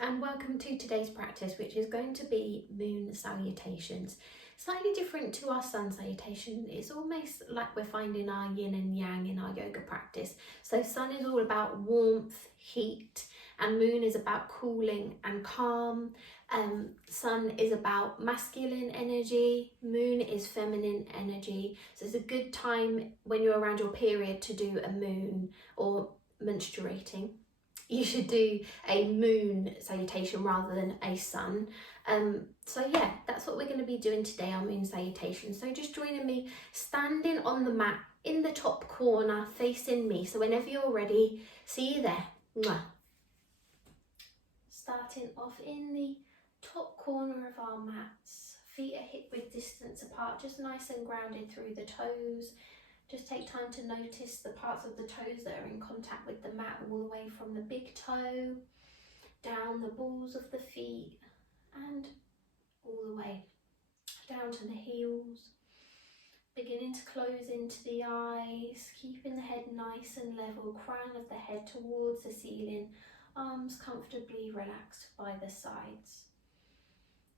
and welcome to today's practice, which is going to be moon salutations. Slightly different to our sun salutation. It's almost like we're finding our yin and yang in our yoga practice. So sun is all about warmth, heat, and moon is about cooling and calm. Sun is about masculine energy, moon is feminine energy. So it's a good time when you're around your period to do a moon or menstruating. You should do a moon salutation rather than a sun. So yeah, that's what we're going to be doing today, our moon salutation. So just joining me, standing on the mat in the top corner, facing me. So whenever you're ready, see you there. Mwah. Starting off in the top corner of our mats, feet are hip width distance apart, just nice and grounded through the toes. Just take time to notice the parts of the toes that are in contact with the mat, all the way from the big toe, down the balls of the feet, and all the way down to the heels. Beginning to close into the eyes, keeping the head nice and level, crown of the head towards the ceiling, arms comfortably relaxed by the sides.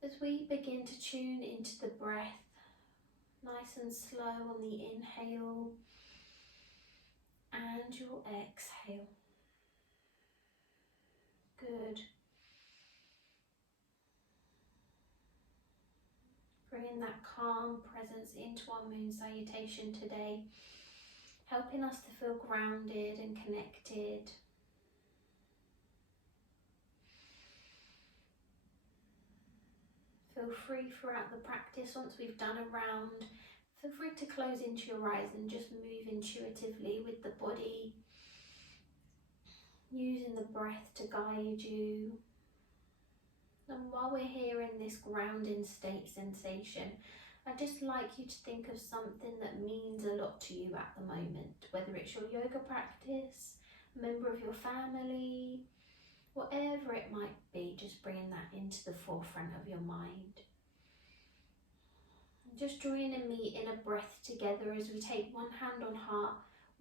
As we begin to tune into the breath, nice and slow on the inhale and your exhale. Good. Bringing that calm presence into our moon salutation today, helping us to feel grounded and connected. Feel free throughout the practice, once we've done a round, feel free to close into your eyes and just move intuitively with the body, using the breath to guide you. And while we're here in this grounding state sensation, I'd just like you to think of something that means a lot to you at the moment, whether it's your yoga practice, a member of your family, whatever it might be, just bringing that into the forefront of your mind. Just joining me in a breath together as we take one hand on heart,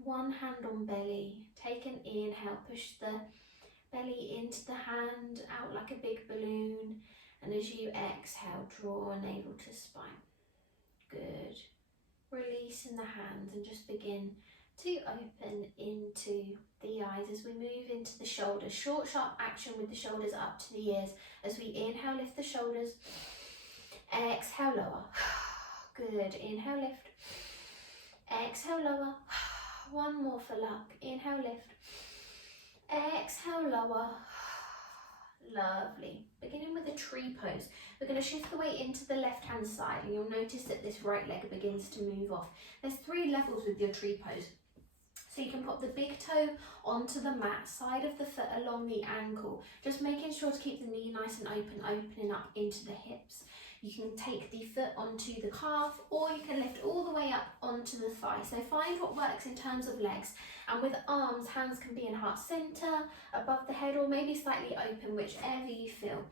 one hand on belly. Take an inhale, push the belly into the hand, out like a big balloon. And as you exhale, draw navel to spine. Good. Releasing the hands and just begin to open into the eyes as we move into the shoulders. Short, sharp action with the shoulders up to the ears. As we inhale, lift the shoulders. Exhale, lower. Good. Inhale, lift. Exhale, lower. One more for luck. Inhale, lift. Exhale, lower. Lovely. Beginning with a tree pose. We're going to shift the weight into the left hand side and you'll notice that this right leg begins to move off. There's 3 levels with your tree pose. So you can pop the big toe onto the mat, side of the foot along the ankle, just making sure to keep the knee nice and open, opening up into the hips. You can take the foot onto the calf or you can lift all the way up onto the thigh. So find what works in terms of legs. And with arms, hands can be in heart center, above the head, or maybe slightly open, whichever you feel.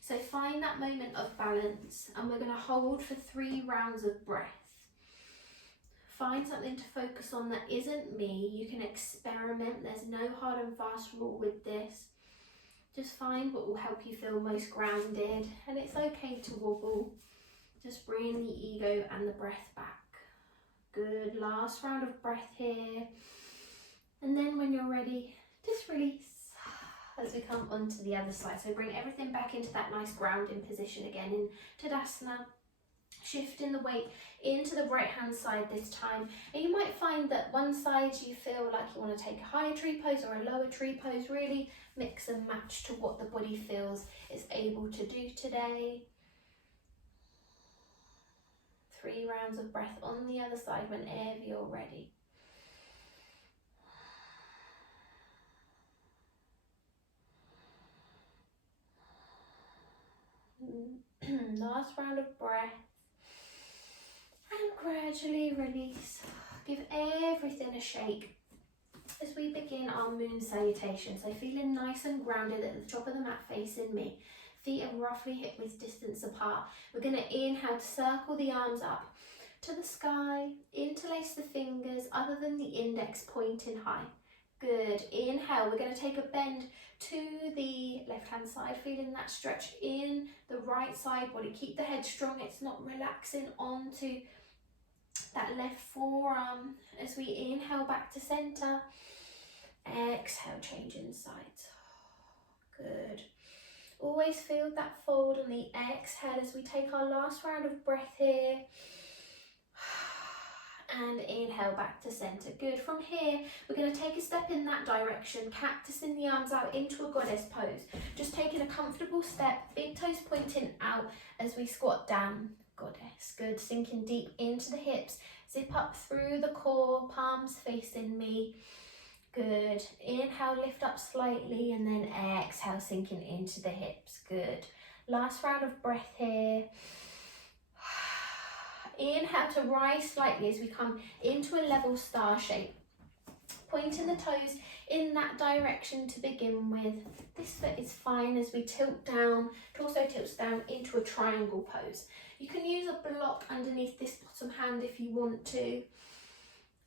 So find that moment of balance and we're going to hold for 3 rounds of breath. Find something to focus on that isn't me. You can experiment. There's no hard and fast rule with this. Just find what will help you feel most grounded, and it's okay to wobble. Just bring the ego and the breath back. Good. Last round of breath here. And then when you're ready, just release as we come onto the other side. So bring everything back into that nice grounding position again in Tadasana. Shifting the weight into the right hand side this time, and you might find that one side you feel like you want to take a higher tree pose or a lower tree pose. Really mix and match to what the body feels is able to do today. 3 rounds of breath on the other side whenever you're ready. Last round of breath. And gradually release. Give everything a shake as we begin our moon salutation. So feeling nice and grounded at the top of the mat facing me. Feet are roughly hip width distance apart. We're going to inhale to circle the arms up to the sky. Interlace the fingers other than the index pointing high. Good. Inhale, we're going to take a bend to the left-hand side, feeling that stretch in the right side body. Keep the head strong, it's not relaxing onto that left forearm. As we inhale back to center, exhale, changing sides. Good. Always feel that fold on the exhale as we take our last round of breath here. And inhale back to center. Good. From here, we're going to take a step in that direction, cactusing the arms out into a goddess pose. Just taking a comfortable step, big toes pointing out as we squat down. Goddess. Good. Sinking deep into the hips. Zip up through the core, palms facing me. Good. Inhale, lift up slightly, and then exhale, sinking into the hips. Good. Last round of breath here. Inhale to rise slightly as we come into a level star shape. Pointing the toes in that direction to begin with. This foot is fine as we tilt down. Torso tilts down into a triangle pose. You can use a block underneath this bottom hand if you want to.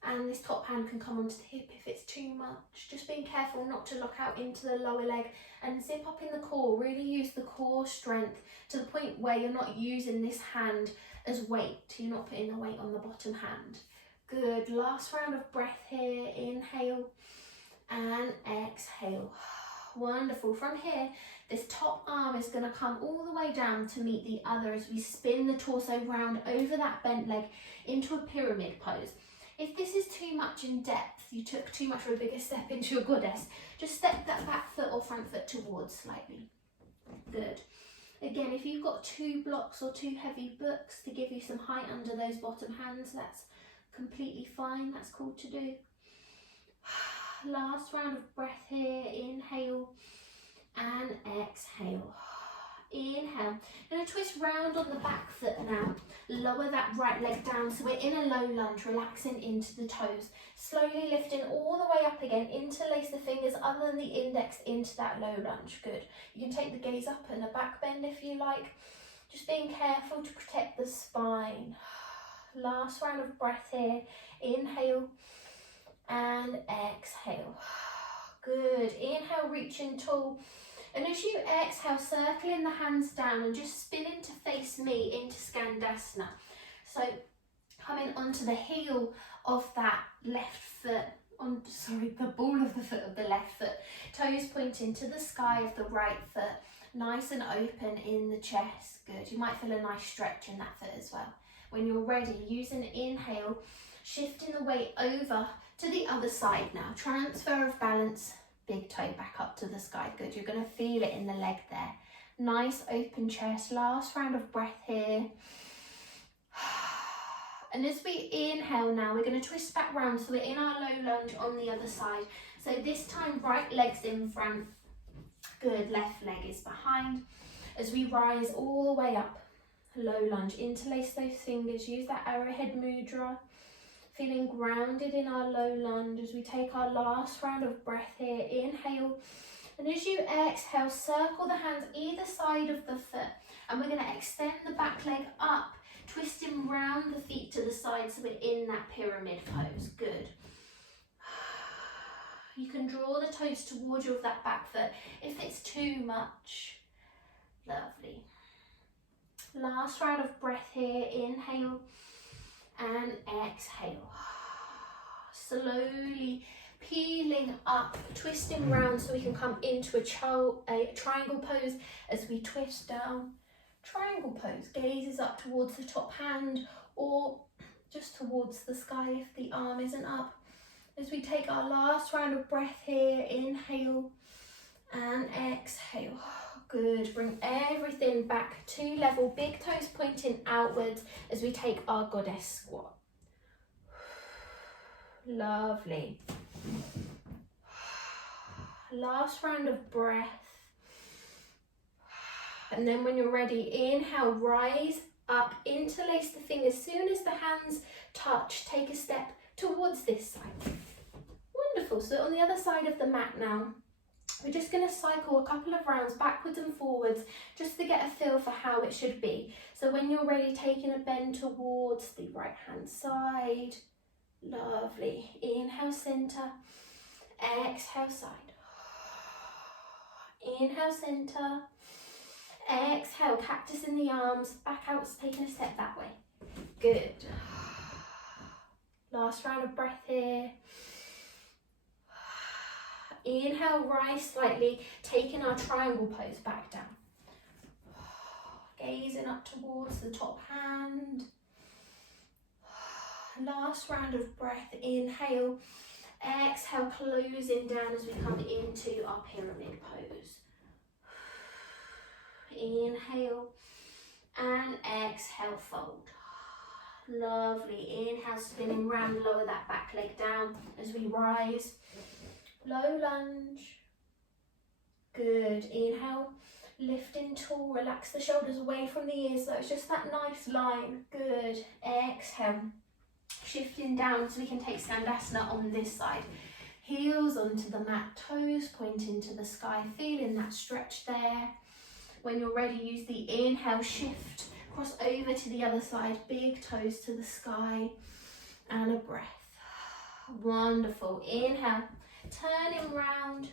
And this top hand can come onto the hip if it's too much. Just being careful not to lock out into the lower leg and zip up in the core. Really use the core strength to the point where you're not using this hand as weight. You're not putting the weight on the bottom hand. Good. Last round of breath here. Inhale and exhale. Wonderful. From here, this top arm is going to come all the way down to meet the other as we spin the torso round over that bent leg into a pyramid pose. If this is too much in depth, you took too much of a bigger step into your goddess, just step that back foot or front foot towards slightly. Good. Again, if you've got two blocks or two heavy books to give you some height under those bottom hands, that's completely fine. That's cool to do. Last round of breath here. Inhale and exhale. Inhale. Going to twist round on the back foot now. Lower that right leg down so we're in a low lunge, relaxing into the toes. Slowly lifting all the way up again. Interlace the fingers other than the index into that low lunge. Good. You can take the gaze up and a back bend if you like. Just being careful to protect the spine. Last round of breath here. Inhale and exhale. Good. Inhale, reaching tall. And as you exhale, circling the hands down and just spinning to face me into Skandasana. So coming onto the heel of that left foot, the ball of the foot of the left foot. Toes pointing to the sky of the right foot. Nice and open in the chest. Good. You might feel a nice stretch in that foot as well. When you're ready, use an inhale, shifting the weight over to the other side now. Transfer of balance. Big toe back up to the sky. Good. You're going to feel it in the leg there. Nice open chest. Last round of breath here. And as we inhale now, we're going to twist back round so we're in our low lunge on the other side. So this time, right leg's in front. Good. Left leg is behind. As we rise all the way up, low lunge. Interlace those fingers. Use that arrowhead mudra. Feeling grounded in our low lunge as we take our last round of breath here. Inhale. And as you exhale, circle the hands either side of the foot. And we're going to extend the back leg up, twisting round the feet to the side so we're in that pyramid pose. Good. You can draw the toes towards you of that back foot if it's too much. Lovely. Last round of breath here. Inhale and exhale. Slowly peeling up, twisting round so we can come into a triangle pose as we twist down. Triangle pose. Gaze is up towards the top hand or just towards the sky if the arm isn't up. As we take our last round of breath here. Inhale and exhale. Good. Bring everything back to level. Big toes pointing outwards as we take our goddess squat. Lovely. Last round of breath. And then when you're ready, inhale, rise up, interlace the fingers. As soon as the hands touch, take a step towards this side. Wonderful. So on the other side of the mat now, we're just going to cycle a couple of rounds backwards and forwards just to get a feel for how it should be. So when you're ready, taking a bend towards the right hand side. Lovely. Inhale, center. exhale side. Inhale center, exhale cactus in the arms, back out, taking a step that way. Good. Last round of breath here. Inhale, rise slightly, taking our triangle pose back down. Gazing up towards the top hand. Last round of breath, inhale, exhale, closing down as we come into our pyramid pose. Inhale and exhale, fold. Lovely, inhale, spinning round, lower that back leg down as we rise. Low lunge. Good, inhale, lifting tall, relax the shoulders away from the ears, so it's just that nice line. Good, exhale, shifting down so we can take Skandasana on this side. Heels onto the mat, toes pointing to the sky, feeling that stretch there. When you're ready, use the inhale, shift, cross over to the other side, big toes to the sky, and a breath. Wonderful, inhale, turning round,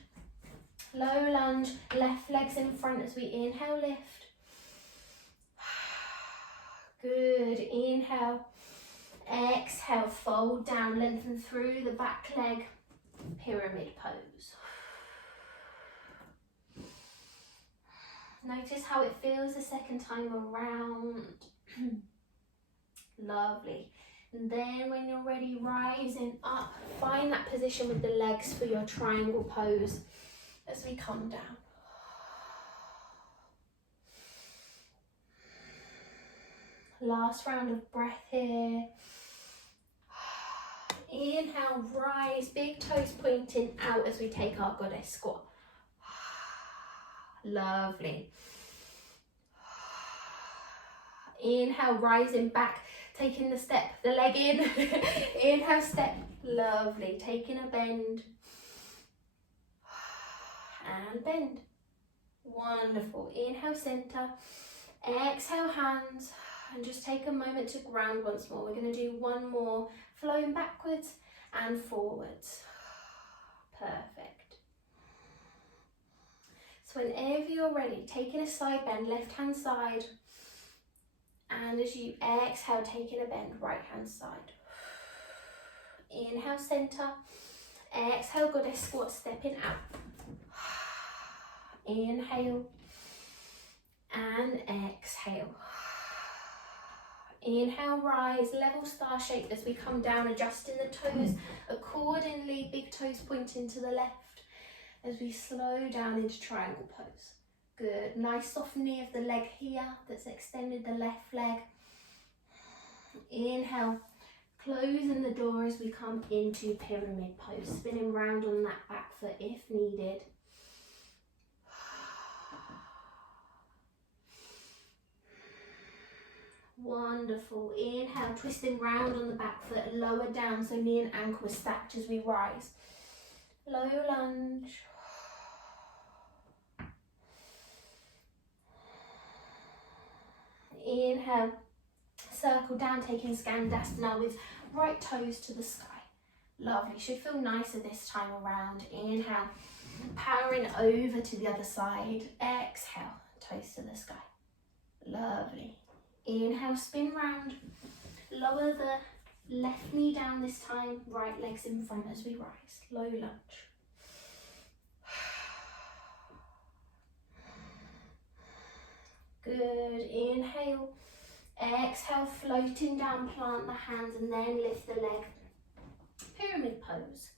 low lunge, left legs in front as we inhale, lift. Good, inhale, exhale, fold down, lengthen through the back leg, pyramid pose. Notice how it feels the second time around. Lovely. And then when you're ready, rising up, find that position with the legs for your triangle pose as we come down. Last round of breath here. Inhale, rise, big toes pointing out as we take our goddess squat. Lovely. Inhale, rising back, taking the step, the leg in. Inhale, step. Lovely. Taking a bend. And bend. Wonderful. Inhale, center. Exhale, hands. And just take a moment to ground once more. We're going to do one more, flowing backwards and forwards. Perfect. So whenever you're ready, taking a side bend, left hand side. And as you exhale, taking a bend, right hand side. Inhale, center. Exhale, goddess squat, stepping out. Inhale. And exhale. Inhale, rise, level star shape as we come down, adjusting the toes accordingly, big toes pointing to the left as we slow down into triangle pose. Good, nice soft knee of the leg here that's extended the left leg. Inhale, closing the door as we come into pyramid pose, spinning round on that back foot if needed. Wonderful. Inhale, twisting round on the back foot, lower down so knee and ankle are stacked as we rise. Low lunge. Inhale, circle down, taking Skandasana with right toes to the sky. Lovely, should feel nicer this time around. Inhale, powering over to the other side. Exhale, toes to the sky. Lovely. Inhale, spin round. Lower the left knee down this time, right legs in front as we rise. Low lunge. Good, inhale, exhale, floating down, plant the hands and then lift the leg. Pyramid pose.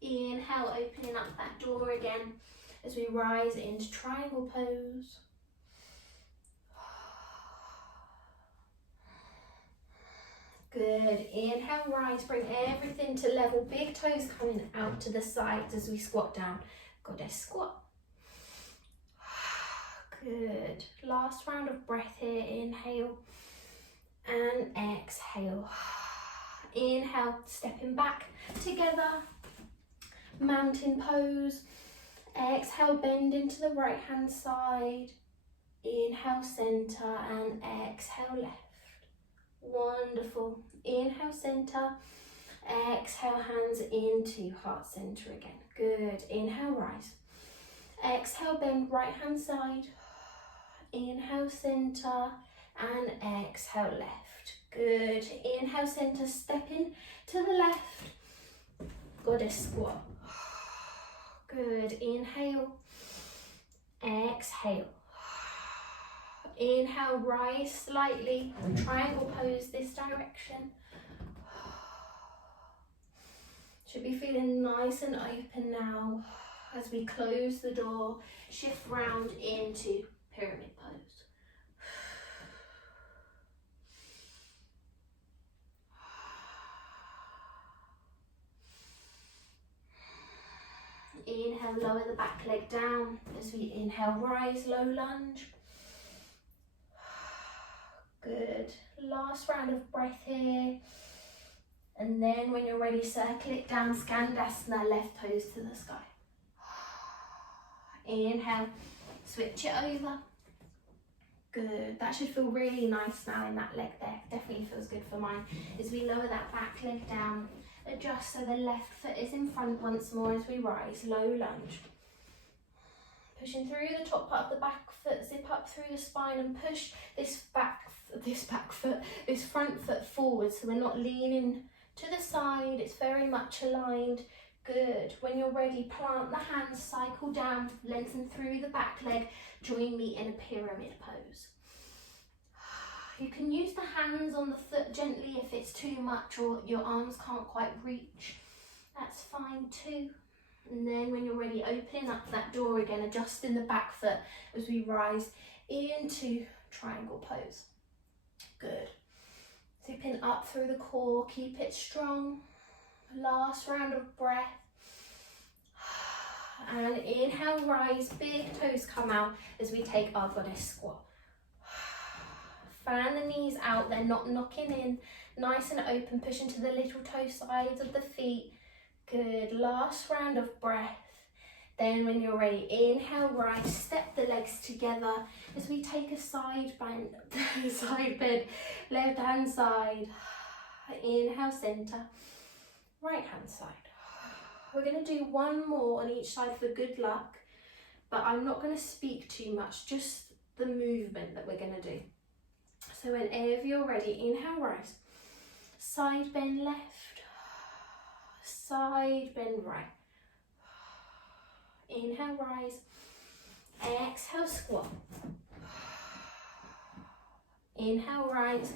Inhale, opening up that door again as we rise into triangle pose. Good, inhale, rise, bring everything to level, big toes coming out to the sides as we squat down. Goddess squat. Good, last round of breath here, inhale and exhale. Inhale, stepping back together, mountain pose. Exhale, bend into the right hand side. Inhale, center and exhale, left. Wonderful. Inhale, center. Exhale, hands into heart center again. Good. Inhale, rise. Exhale, bend right hand side. Inhale, center. And exhale, left. Good. Inhale, center. Step in to the left. Goddess squat. Good. Inhale. Exhale. Inhale, rise slightly. Triangle pose this direction. Should be feeling nice and open now. As we close the door, shift round into pyramid pose. Inhale, lower the back leg down. As we inhale, rise, low lunge. Good. Last round of breath here. And then when you're ready, circle it down, Skandasana, left toes to the sky. Inhale, switch it over. Good. That should feel really nice now in that leg there. Definitely feels good for mine. As we lower that back leg down, adjust so the left foot is in front once more as we rise, low lunge. Pushing through the top part of the back foot, zip up through the spine and push this front foot forward so we're not leaning to the side, it's very much aligned. Good. When you're ready, plant the hands, cycle down, lengthen through the back leg, join me in a pyramid pose. You can use the hands on the foot gently if it's too much or your arms can't quite reach. That's fine too. And then when you're ready, opening up that door again, adjusting the back foot as we rise into triangle pose. Good. Zipping up through the core, keep it strong. Last round of breath. And inhale, rise, big toes come out as we take our goddess squat. Fan the knees out, they're not knocking in. Nice and open, push into the little toe sides of the feet. Good, last round of breath. Then when you're ready, inhale, rise, step the legs together as we take a side bend, left hand side. Inhale, center, right hand side. We're going to do one more on each side for good luck, but I'm not going to speak too much, just the movement that we're going to do. So whenever you're ready, inhale, rise, side bend left, side bend right. Inhale, rise, exhale, squat. Inhale, rise,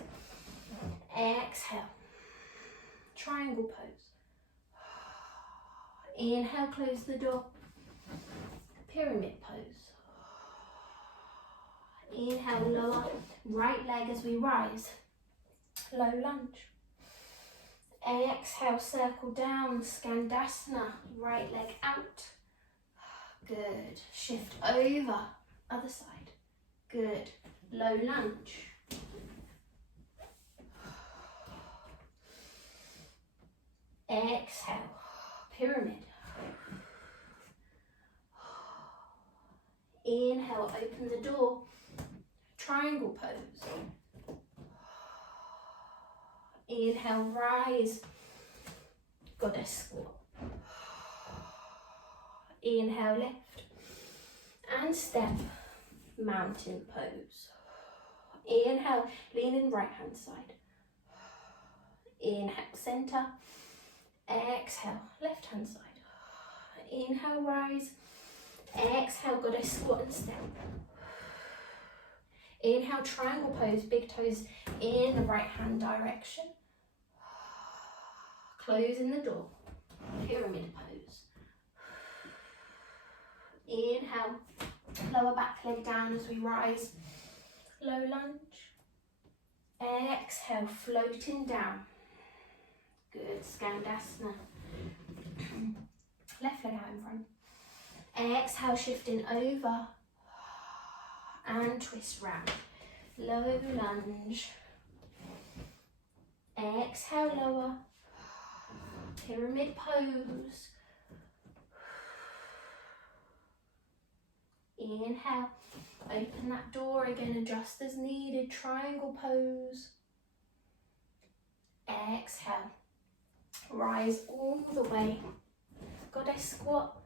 exhale, triangle pose. Inhale, close the door, pyramid pose. Inhale, lower right leg as we rise, low lunge. Exhale, circle down, Skandasana, right leg out. Good. Shift over, other side. Good. Low lunge. Exhale, pyramid. Inhale, open the door, triangle pose. Inhale, rise, goddess squat. Inhale, lift and step, mountain pose. Inhale, lean in right hand side. Inhale, center. Exhale, left hand side. Inhale, rise. Exhale, goddess squat and step. Inhale, triangle pose, big toes in the right hand direction. Closing the door, pyramid pose. Inhale, lower back leg down as we rise, low lunge. Exhale, floating down. Good, Skandasana. Left leg out in front. Exhale, shifting over and twist round. Low lunge. Exhale, lower. Pyramid pose. Inhale, open that door again, adjust as needed, triangle pose. Exhale. Rise all the way. Goddess squat.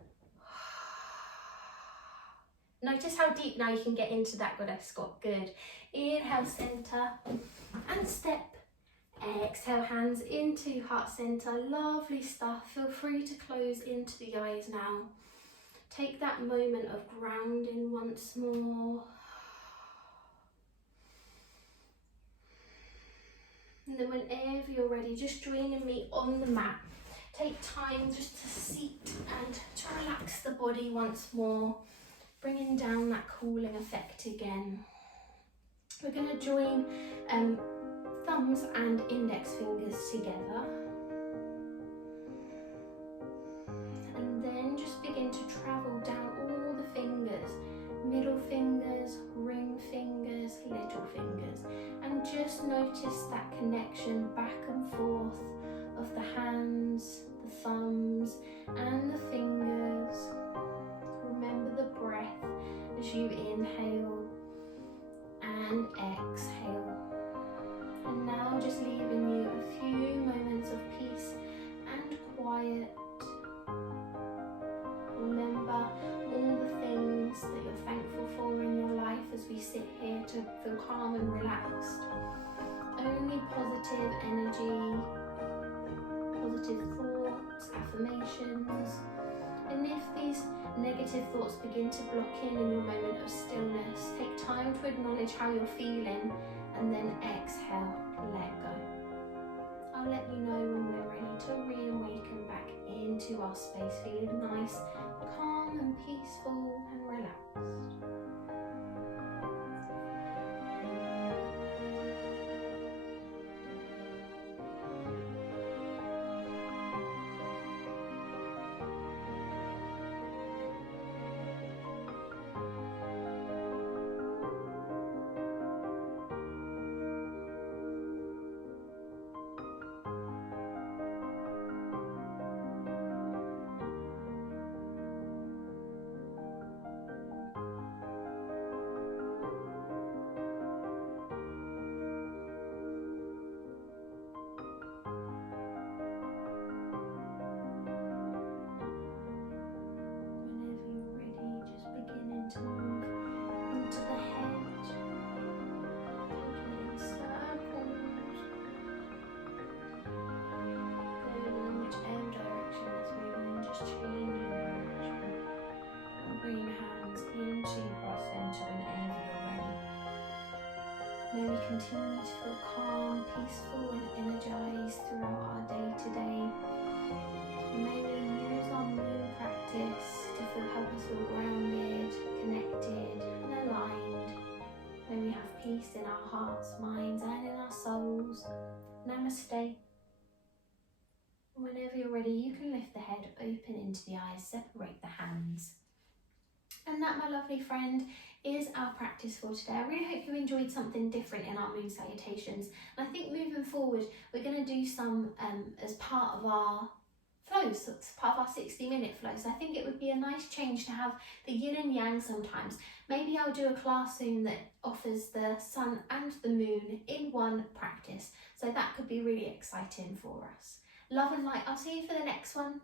Notice how deep now you can get into that goddess squat. Good. Inhale, center and step. Exhale, hands into heart center. Lovely stuff. Feel free to close into the eyes now. Take that moment of grounding once more. And then whenever you're ready, just joining me on the mat. Take time just to seat and to relax the body once more, bringing down that cooling effect again. We're going to join thumbs and index fingers together. And then just begin to travel down all the fingers, middle fingers, ring fingers, little fingers. And just notice that connection back and forth of the hands, the thumbs and the fingers. Remember the breath as you inhale and exhale. And now just leaving you a few moments of peace and quiet. Remember all the things that you're thankful for in your life as we sit here to feel calm and relaxed. Only positive energy, positive thoughts, affirmations. And if these negative thoughts begin to block in your moment of stillness, take time to acknowledge how you're feeling and then exhale, let go. I'll let you know when we're ready to reawaken back into our space, feeling nice, calm and peaceful and relaxed. To move into the head, taking it in circles, going in whichever direction it's moving in, just changing direction, and bring your hands into heart center whenever you're ready. May we continue to feel calm, peaceful and energized throughout our day today. May we use our moon practice to help us feel grounded, connected and aligned. May we have peace in our hearts, minds and in our souls. Namaste. Whenever you're ready, you can lift the head, open into the eyes, separate the hands. And that, my lovely friend, is our practice for today. I really hope you enjoyed something different in our moon salutations. And I think moving forward, we're going to do some as part of our flows, so it's part of our 60-minute flows. I think it would be a nice change to have the yin and yang sometimes. Maybe I'll do a class soon that offers the sun and the moon in one practice. So that could be really exciting for us. Love and light. I'll see you for the next one.